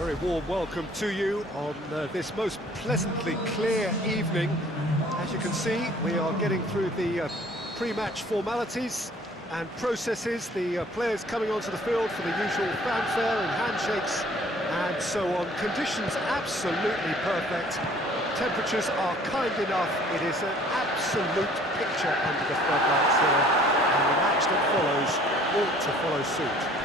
Very warm welcome to you on this most pleasantly clear evening. As you can see, we are getting through the pre-match formalities and processes, the players coming onto the field for the usual fanfare and handshakes and so on. Conditions absolutely perfect. Temperatures are kind enough. It is an absolute picture under the floodlights here, and the match that follows ought to follow suit.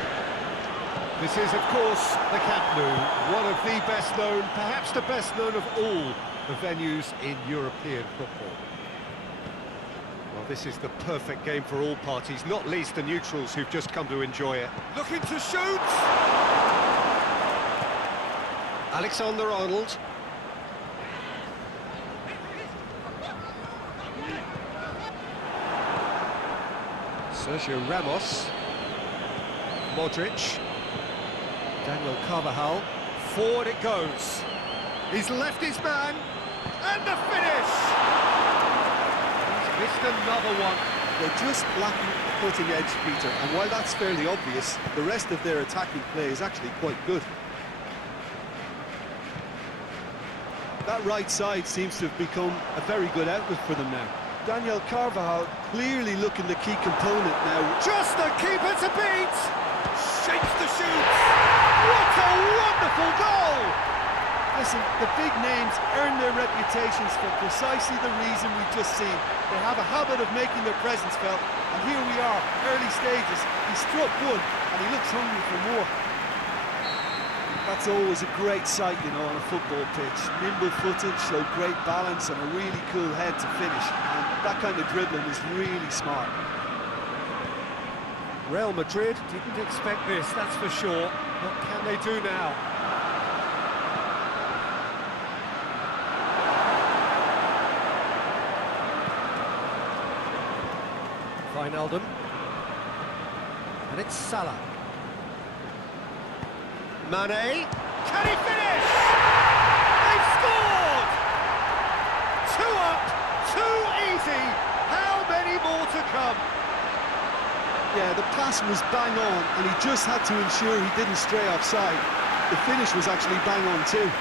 This is, of course, the Camp Nou, one of the best known, perhaps the best known of all the venues in European football. Well, this is the perfect game for all parties, not least the neutrals who've just come to enjoy it. Looking to shoot! Alexander-Arnold. Sergio Ramos. Modric. Daniel Carvajal, forward it goes. He's left his man, and the finish! He's missed another one. They're just lacking a cutting edge, Peter, and while that's fairly obvious, the rest of their attacking play is actually quite good. That right side seems to have become a very good outlet for them now. Daniel Carvajal clearly looking the key component now. Just the keeper to beat! Shapes the shoot! What a wonderful goal! Listen, the big names earn their reputations for precisely the reason we've just seen. They have a habit of making their presence felt, and here we are, early stages. He struck one, and he looks hungry for more. That's always a great sight, you know, on a football pitch. Nimble-footed, showed great balance, and a really cool head to finish. And that kind of dribbling is really smart. Real Madrid didn't expect this, that's for sure. What can they do now? Wijnaldum. And it's Salah. Mane. Can he finish? They've scored! 2 up, 2 easy. How many more to come? Yeah, the pass was bang on, and he just had to ensure he didn't stray offside. The finish was actually bang on too.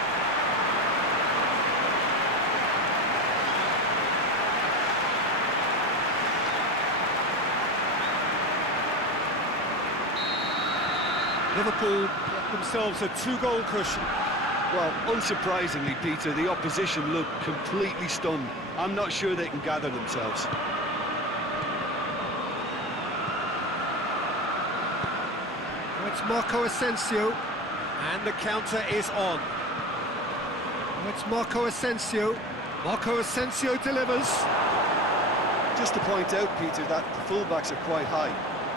Liverpool get themselves a 2-goal cushion. Well, unsurprisingly, Peter, the opposition looked completely stunned. I'm not sure they can gather themselves. It's Marco Asensio, and the counter is on. It's Marco Asensio. Marco Asensio delivers. Just to point out, Peter, that the fullbacks are quite high.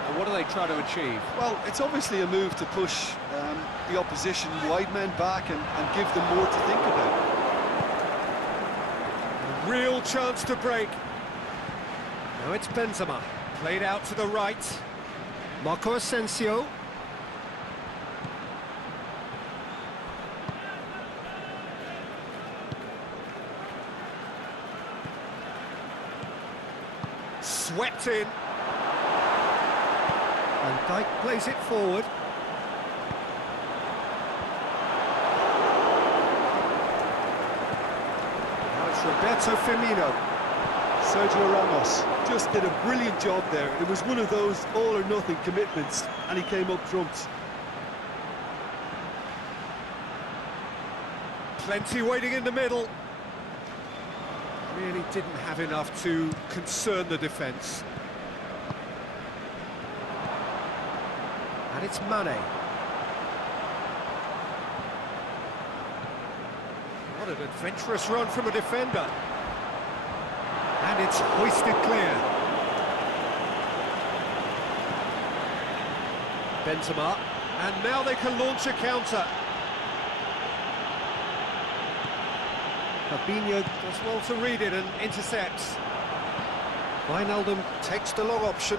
And what do they try to achieve? Well, it's obviously a move to push the opposition wide men back and give them more to think about. A real chance to break. Now it's Benzema, played out to the right. Marco Asensio. Swept in. Van Dijk plays it forward. Now it's Roberto Firmino. Sergio Ramos just did a brilliant job there. It was one of those all-or-nothing commitments, and he came up trumps. Plenty waiting in the middle. Really didn't have enough to concern the defence. And it's Mane. What an adventurous run from a defender. And it's hoisted clear. Benzema. And now they can launch a counter. Fabinho does well to read it and intercepts. Wijnaldum takes the long option.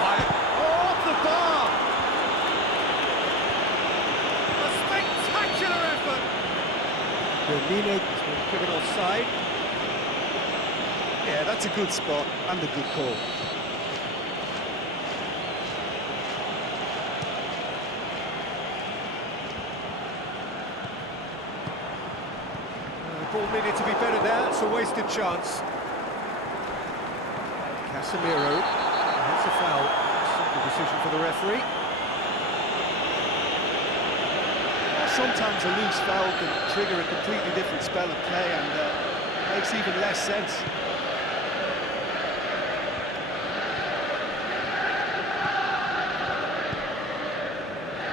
Fire. Oh, off the bar! A spectacular effort! Firmino has been given offside. Yeah, that's a good spot and a good call. Liverpool needed to be better there. It's a wasted chance. Casemiro. That's a foul. Simple decision for the referee. Sometimes a loose foul can trigger a completely different spell of play and makes even less sense.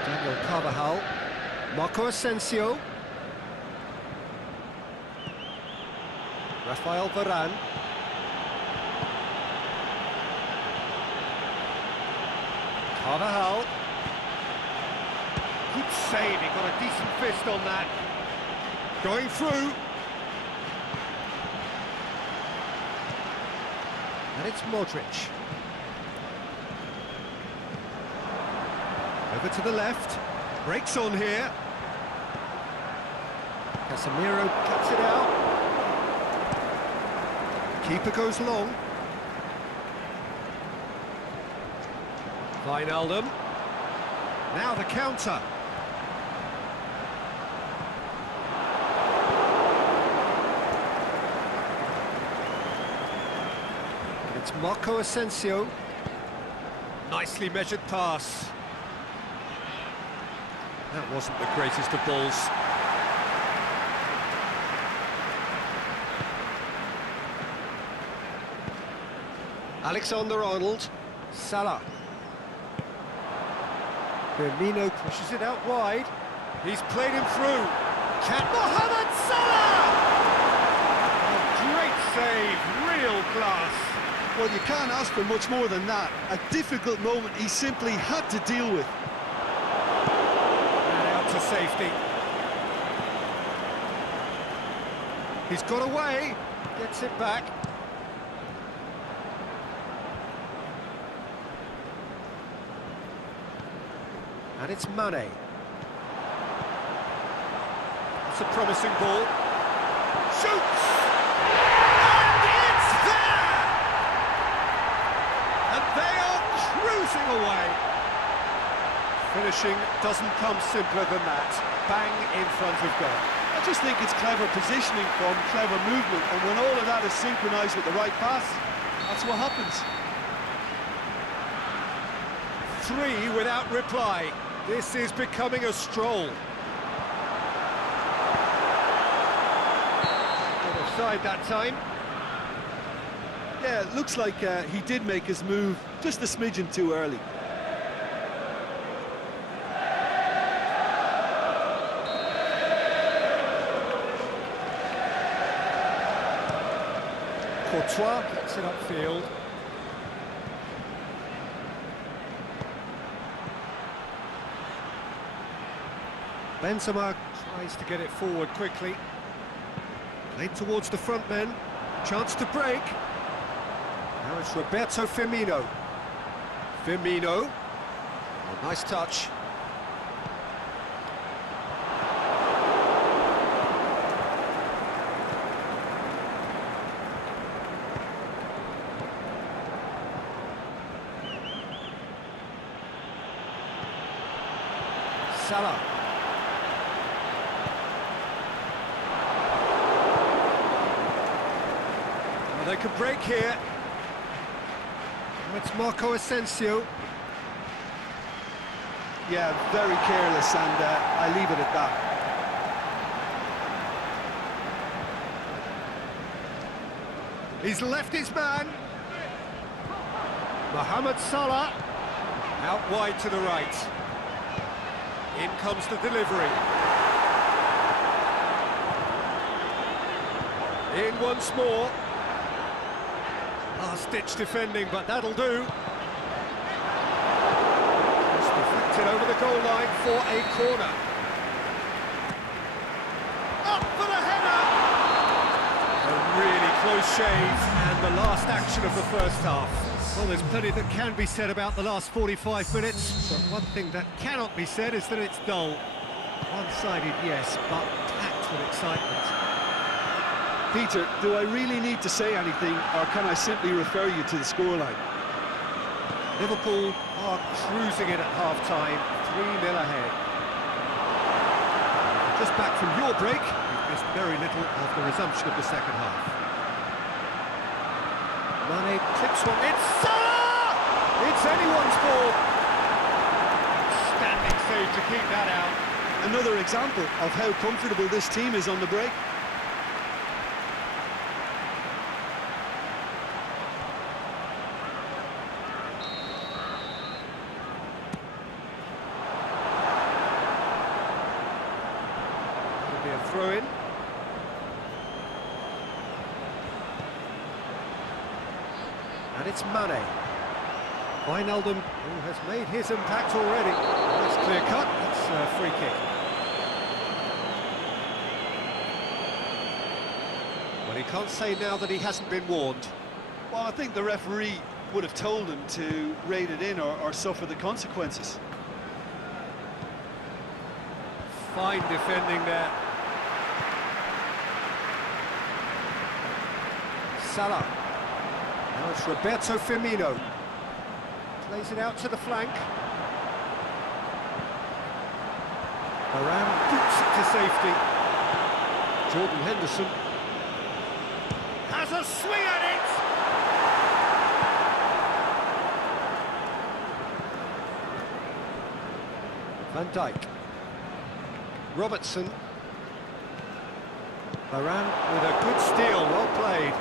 Daniel Carvajal. Marco Asensio. Rafael Varane. Carvajal. Good save, he got a decent fist on that. Going through. And it's Modric. Over to the left. Breaks on here. Casemiro cuts it out. Keeper goes long. Wijnaldum. Now the counter. It's Marco Asensio. Nicely measured pass. That wasn't the greatest of balls. Alexander-Arnold. Salah. Firmino pushes it out wide. He's played him through. Mohamed Salah! A great save, real class. Well, you can't ask for much more than that. A difficult moment he simply had to deal with. And out to safety. He's got away, gets it back. And it's Mane. That's a promising ball. Shoots! And it's there! And they are cruising away. Finishing doesn't come simpler than that. Bang in front of goal. I just think it's clever positioning from clever movement, and when all of that is synchronised with the right pass, that's what happens. 3 without reply. This is becoming a stroll. Not offside that time. Yeah, it looks like he did make his move just a smidgen too early. Courtois gets it upfield. Benzema tries to get it forward quickly. Played towards the front men. Chance to break. Now it's Roberto Firmino. Firmino. Oh, nice touch. Salah. Well, they could break here. It's Marco Asensio. Yeah, very careless, and I leave it at that. He's left his man. Mohamed Salah. Out wide to the right. In comes the delivery. In once more. Last-ditch defending, but that'll do. Just deflected over the goal line for a corner. Up for the header! A really close shave, and the last action of the first half. Well, there's plenty that can be said about the last 45 minutes, but one thing that cannot be said is that it's dull. One-sided, yes, but packed with excitement. Peter, do I really need to say anything, or can I simply refer you to the scoreline? Liverpool are cruising it at half-time, 3-0 ahead. Just back from your break, you've missed very little of the resumption of the second half. Mane clips one, it's Salah! It's anyone's ball! Standing save to keep that out. Another example of how comfortable this team is on the break. Be a throw-in. And it's Mane. Wijnaldum, who has made his impact already. That's clear cut, it's a free kick. Well, he can't say now that he hasn't been warned. Well, I think the referee would have told him to rate it in or suffer the consequences. Fine defending there. Salah. Now it's Roberto Firmino. Plays it out to the flank. Varane boots it to safety. Jordan Henderson has a swing at it! Van Dijk. Robertson. Varane with a good steal, well played.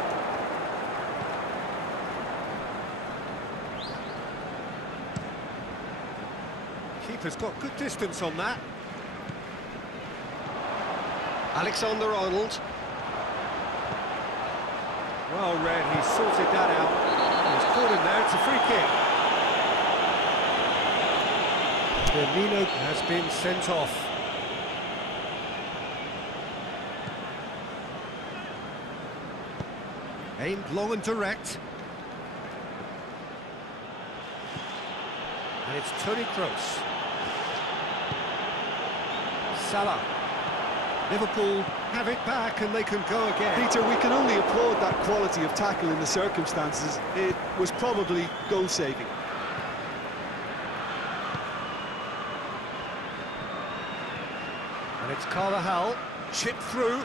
Keeper's got good distance on that. Alexander-Arnold. Well read, he's sorted that out. He's caught him there, it's a free kick. Firmino has been sent off. Aimed long and direct. And it's Toni Kroos. Salah. Liverpool have it back and they can go again. Peter, we can only applaud that quality of tackle in the circumstances. It was probably goal-saving. And it's Carvajal, chipped through.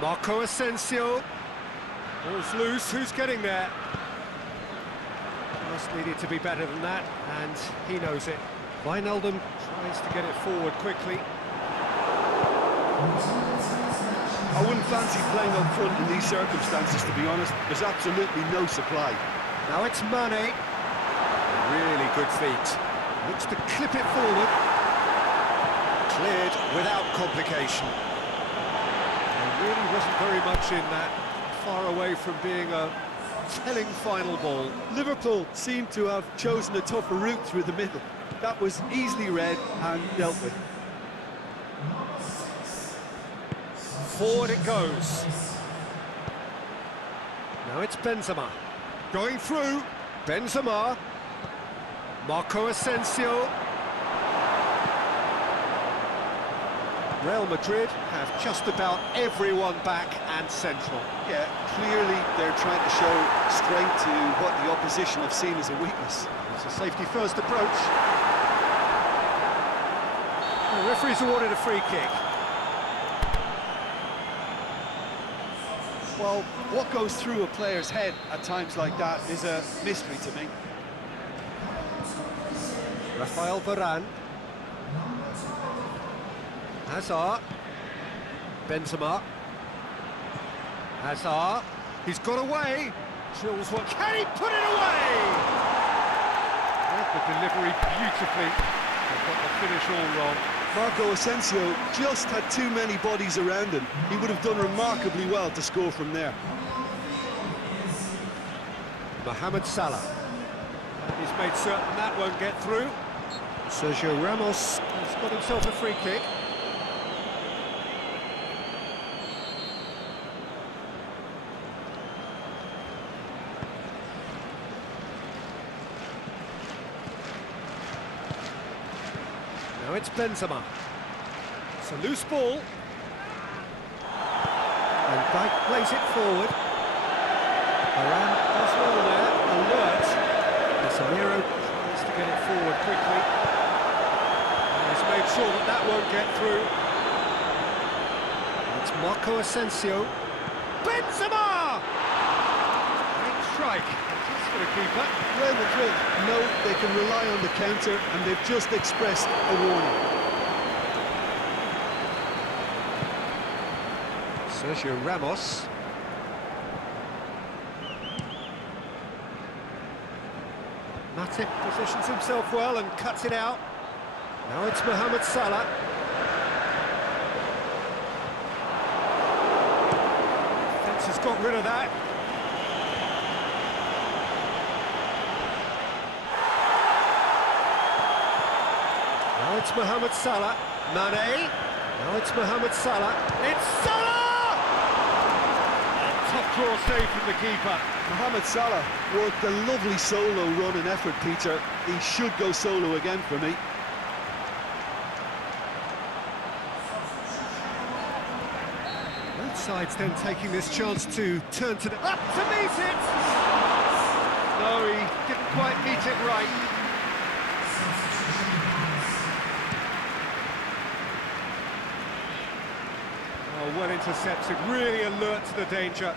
Marco Asensio. Ball's loose, who's getting there? Just needed to be better than that, and he knows it. Wijnaldum tries to get it forward quickly. I wouldn't fancy playing up front in these circumstances, to be honest. There's absolutely no supply. Now it's Mane. Really good feet. Looks to clip it forward. Cleared without complication. There really wasn't very much in that. Far away from being a telling final ball. Liverpool seem to have chosen a tougher route through the middle. That was easily read and dealt with. Forward it goes. Now it's Benzema. Going through. Benzema. Marco Asensio. Real Madrid have just about everyone back and central. Yeah, clearly they're trying to show strength to what the opposition have seen as a weakness. It's a safety-first approach. The referee's awarded a free kick. Well, what goes through a player's head at times like that is a mystery to me. Rafael Varane. Hazard. Benzema. Hazard. He's got away. Chills one. Can he put it away? Read the delivery beautifully. They've got the finish all wrong. Marco Asensio just had too many bodies around him. He would have done remarkably well to score from there. Mohamed Salah. And he's made certain that won't get through. Sergio Ramos has got himself a free kick. Now it's Benzema. It's a loose ball. And Dijk plays it forward. Varane does well there, alert. Casemiro tries to get it forward quickly. And he's made sure that that won't get through. Marco Asensio. Benzema! Great strike. Just for the keeper. Real Madrid know they can rely on the counter, and they've just expressed a warning. Sergio Ramos. Matip positions himself well and cuts it out. Now it's Mohamed Salah. Defence has got rid of that. Now it's Mohamed Salah. Mane. Now it's Mohamed Salah. It's Salah! Top draw save from the keeper. Mohamed Salah worked a lovely solo run and effort, Peter. He should go solo again for me. Both sides then taking this chance to turn to the... Up to meet it! No, he didn't quite meet it right. Oh, well intercepted, really alert to the danger.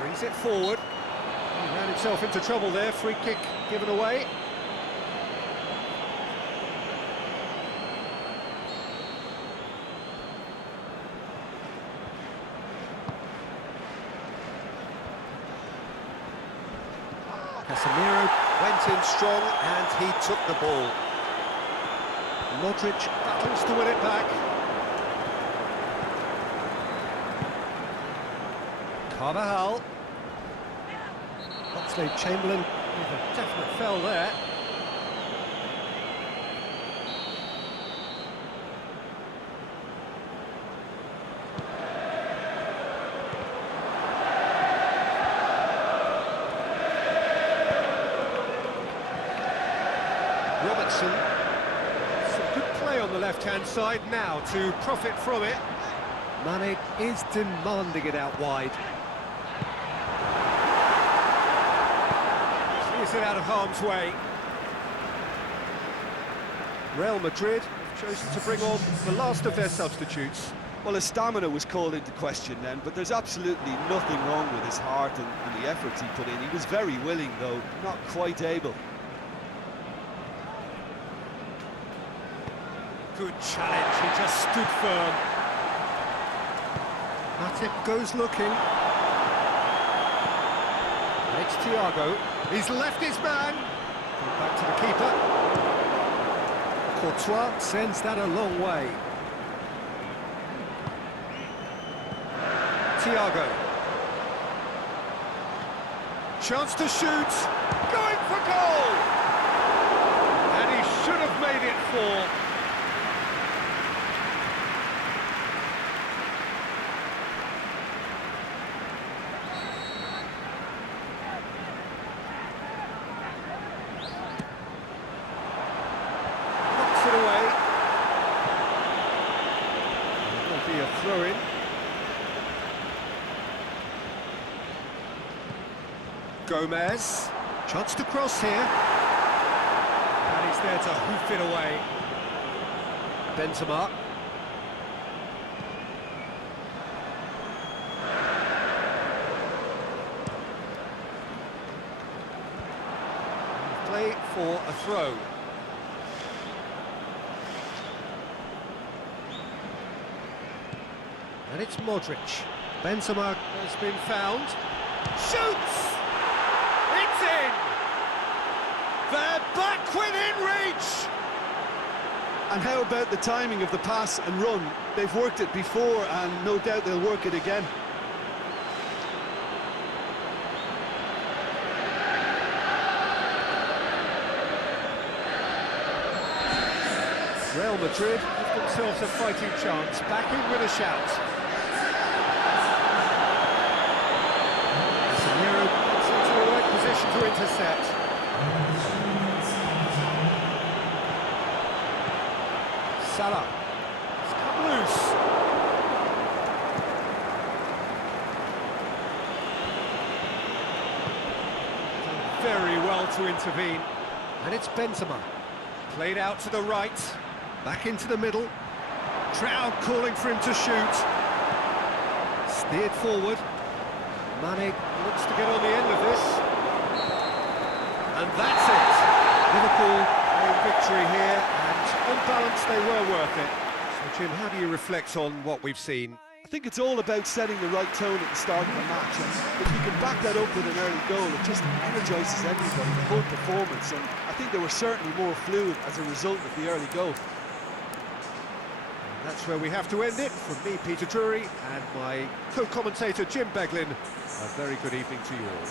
Brings it forward. He ran himself into trouble there, free kick given away. Casemiro went in strong and he took the ball. Modric battles to win it back. Carvajal. Oxlade-Chamberlain with a definite fell there. Robertson. Some good play on the left-hand side now to profit from it. Mane is demanding it out wide. Is it out of harm's way? Real Madrid have chosen to bring on the last of their substitutes. Well, his stamina was called into question then, but there's absolutely nothing wrong with his heart and the efforts he put in. He was very willing, though, not quite able. Good challenge, he just stood firm. Matip goes looking. It's Thiago. He's left his man. Back to the keeper. Courtois sends that a long way. Thiago. Chance to shoot. Going for goal! And he should have made it 4. Throw-in. Gomez, chance to cross here. And he's there to hoof it away. Benzema. Play for a throw. And it's Modric. Benzema has been found. Shoots! It's in! They're back within reach! And how about the timing of the pass and run? They've worked it before, and no doubt they'll work it again. Real Madrid give themselves a fighting chance, back in with a shout. Casemiro gets into the right position to intercept. Salah. It's come loose. very well to intervene. And it's Benzema. Played out to the right, back into the middle. Crowd calling for him to shoot. Steered forward. Mane looks to get on the end of this. And that's it. Liverpool a victory here, and on balance they were worth it. So Jim, how do you reflect on what we've seen? I think it's all about setting the right tone at the start of the match, and if you can back that up with an early goal, it just energises everybody, the whole performance, and I think they were certainly more fluid as a result of the early goal. And that's where we have to end it. From me, Peter Drury, and my co-commentator Jim Beglin, a very good evening to you all.